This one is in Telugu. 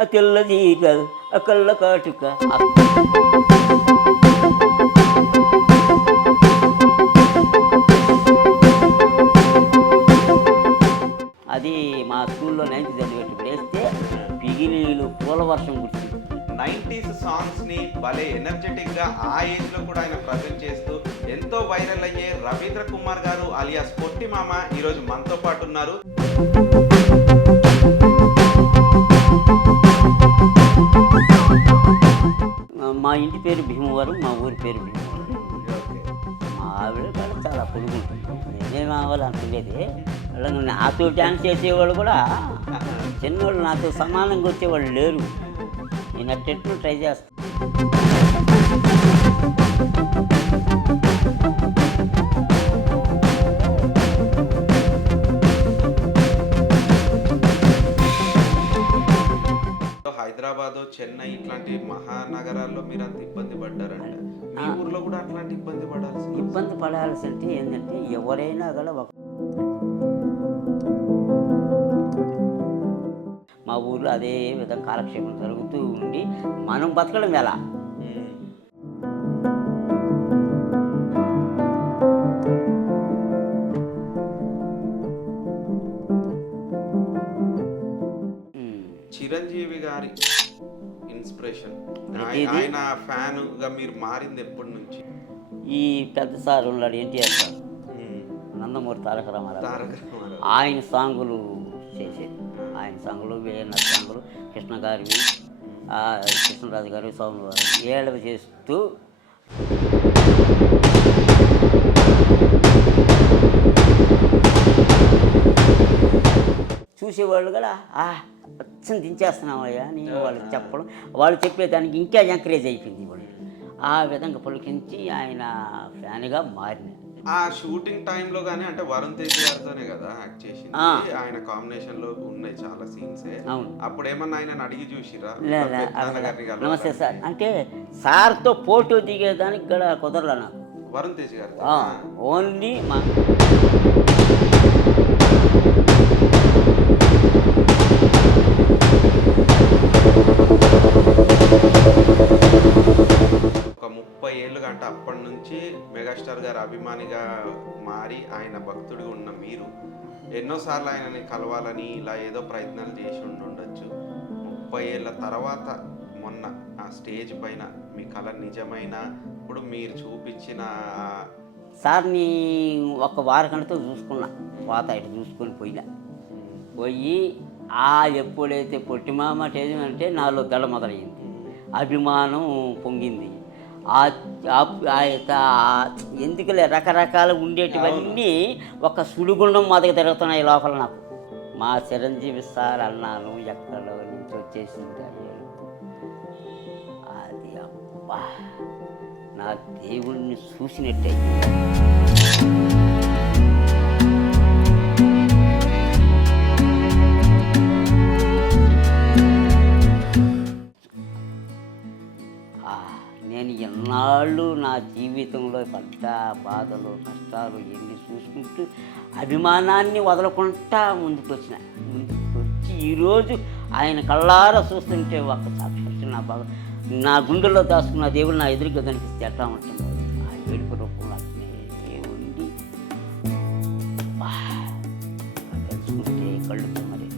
ఆ తెల్లదీగ ఆ కళ్ళ కాటుక అది మా స్కూల్లో 9th చదివేటప్పుడు వేస్తే పిగిలీలు పూల వర్షం గుర్తు. 90s సాంగ్స్ని భలే ఎనర్జెటిక్గా ఆ ఏజ్లో కూడా ఆయన ప్రజెంట్ చేస్తూ ఎంతో వైరల్ అయ్యే రవీంద్ర కుమార్ గారు అలియాస్ పొట్టి మామ ఈరోజు మనతో పాటు ఉన్నారు. మా ఇంటి పేరు భీమవరం, మా ఊరి పేరు భీమవరం. మా ఆవిడ కూడా చాలా పొడుగుంటుంది. నేనేం అవ్వాలనుకునేది అలాగే నాతో డ్యాన్స్ చేసేవాళ్ళు కూడా చిన్నవాళ్ళు నాతో సమానంగా వచ్చేవాళ్ళు లేరు. నేను అట్టెట్లు ట్రై చేస్తాను. హైదరాబాదు, చెన్నై ఇట్లాంటి మహానగరాల్లో మీరు అంత ఇబ్బంది పడ్డారంటే మీ ఊర్లో కూడా అట్లాంటి ఇబ్బంది పడాల్సి అంటే ఏంటంటే ఎవరైనా కూడా మా ఊళ్ళో అదే విధంగా కాలక్షేపం జరుగుతూ ఉండి మనం బతకడం ఎలా? చిరంజీవి గారి ఇన్స్పిరేషన్, ఆయన ఫ్యాన్గా మీరు మారింది ఎప్పటి నుంచి? ఈ పెద్ద సార్ ఉన్నాడు ఎన్టీఆర్ సార్, నందమూరి తారక రామారావు, ఆయన సాంగులు చేసేది. ఆయన సాంగులు, వేఎన్ఆర్ సాంగులు, కృష్ణ గారివి, కృష్ణరాజు గారు, సోము గారు ఏళ్ళవి చేస్తూ చూసేవాళ్ళు కూడా అచ్చం దించేస్తున్నామయ్యా అని వాళ్ళకి చెప్పడం, వాళ్ళు చెప్పేదానికి ఇంకా ఎంకరేజ్ అయిపోయింది వాళ్ళు. ఆ విధంగా పలికించి ఆయన ఫ్యాన్గా మారిన. ఆ షూటింగ్ టైంలో కానీ అంటే వరుణ్ తేజ్ గారితోనే కదా యాక్ట్ చేసింది, ఆయన కాంబినేషన్ లో ఉన్నాయి చాలా సీన్స్. అవును, అప్పుడు ఏమన్నా ఆయన అడిగి చూసిరా? నమస్తే సార్ అంటే సార్తో ఫోటో దిగేదానికి కూడా కుదరలే నాకు. వరుణ్ తేజ్ గారు ఓన్లీ మా ఒక 30 ఏళ్ళుగా అంటే అప్పటి నుంచి మెగాస్టార్ గారు అభిమానిగా మారి ఆయన భక్తుడిగా ఉన్న మీరు ఎన్నోసార్లు ఆయనని కలవాలని ఇలా ఏదో ప్రయత్నాలు చేసి ఉండొచ్చు. 30 ఏళ్ళ తర్వాత మొన్న ఆ స్టేజ్ పైన మీ కళ నిజమైన ఇప్పుడు మీరు చూపించిన సార్ని ఒక వారకంతో చూసుకున్నా, పాత ఇటు చూసుకొని పోయి ఎప్పుడైతే పొట్టిమామ స్టేజ్ అంటే నాలో దడ మొదలైంది, అభిమానం పొంగింది. ఎందుకులే రకరకాలు ఉండేటివన్నీ ఒక సుడిగుండం మాదిరి తిరుగుతున్నాయి లోపల నాకు. మా చిరంజీవి సార్ అన్నాను ఎక్కడో నుంచి వచ్చేసింది అయ్యాను. అది అబ్బా నా దేవుడిని చూసినట్టయితే నేను ఎన్నాళ్ళు నా జీవితంలో పడ్డ బాధలు కష్టాలు ఎన్ని చూసుకుంటూ అభిమానాన్ని వదలకుండా ముందుకు వచ్చి ఈరోజు ఆయన కళ్ళారా చూస్తుంటే ఒక సాక్షి నా గుండెల్లో దాచుకున్న దేవుడు నా ఎదురుగా కనిపిస్తే ఎట్లా ఉంటుంది. ఆ ఏడుపు రూపంలో ఉండి తెలుసుకుంటే కళ్ళు మరి